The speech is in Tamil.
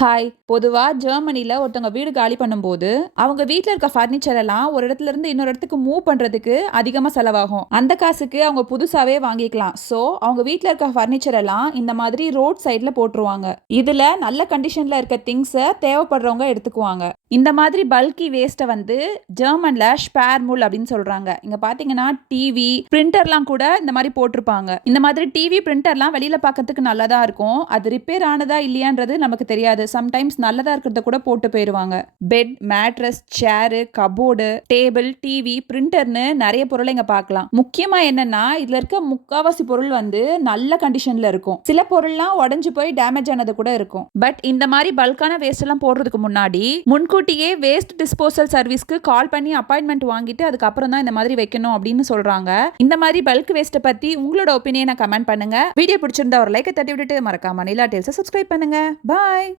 ஹாய். பொதுவா ஜெர்மனில ஒருத்தவங்க வீடு காலி பண்ணும்போது, அவங்க வீட்ல இருக்க ஃபர்னிச்சர் எல்லாம் ஒரு இடத்துல இருந்து இன்னொரு இடத்துக்கு மூவ் பண்றதுக்கு அதிகமா செலவாகும். அந்த காசுக்கு அவங்க புதுசாவே வாங்கிக்கலாம். சோ, அவங்க வீட்ல இருக்க ஃபர்னிச்சர் எல்லாம் இந்த மாதிரி ரோட் சைடுல போட்டுருவாங்க. இதுல நல்ல கண்டிஷன்ல இருக்க திங்ஸ தேவைப்படுறவங்க எடுத்துக்குவாங்க. இந்த மாதிரி பல்கி வேஸ்ட்ட வந்து ஜெர்மன்ல ஸ்பேர் அப்படின்னு சொல்றாங்க. இங்க பாத்தீங்கன்னா டிவி, பிரிண்டர்லாம் கூட இந்த மாதிரி போட்டிருப்பாங்க. இந்த மாதிரி டிவி, பிரிண்டர்லாம் வெளியில பார்க்கறதுக்கு நல்லதா இருக்கும். அது ரிப்பேர் ஆனதா இல்லையான்றது நமக்கு தெரியாது. சம்டைம்ஸ் நல்லதா இருக்கிறத கூட போட்டு போயிருவாங்க. பெட், மேட்ரஸ், சேரு, கபோர்டு, டேபிள், டிவி, பிரிண்டர்னு நிறைய பொருளை இங்க பார்க்கலாம். முக்கியமா என்னன்னா இதுல இருக்க முக்காவாசி பொருள் வந்து நல்ல கண்டிஷன்ல இருக்கும். சில பொருள்லாம் உடைஞ்சு போய் டேமேஜ் ஆனது கூட இருக்கும். பட் இந்த மாதிரி பல்கான வேஸ்ட் எல்லாம் போடுறதுக்கு முன்னாடி முன்கூட்டியே வேஸ்ட் டிஸ்போசல் சர்வீஸ்க்கு கால் பண்ணி அப்பாயின்மெண்ட் வாங்கிட்டு அதுக்கப்புறம் தான் இந்த மாதிரி வைக்கணும் அப்படின்னு சொல்றாங்க. இந்த மாதிரி பல்க் வேஸ்ட்டை பத்தி உங்களோட ஒப்பீனியனை கமெண்ட் பண்ணுங்க. வீடியோ பிடிச்சிருந்தா ஒரு லைக்கை தட்டி விட்டுட்டு மறக்காம நிலா டேல்ஸை சப்ஸ்கிரைப் பண்ணுங்க. பாய்.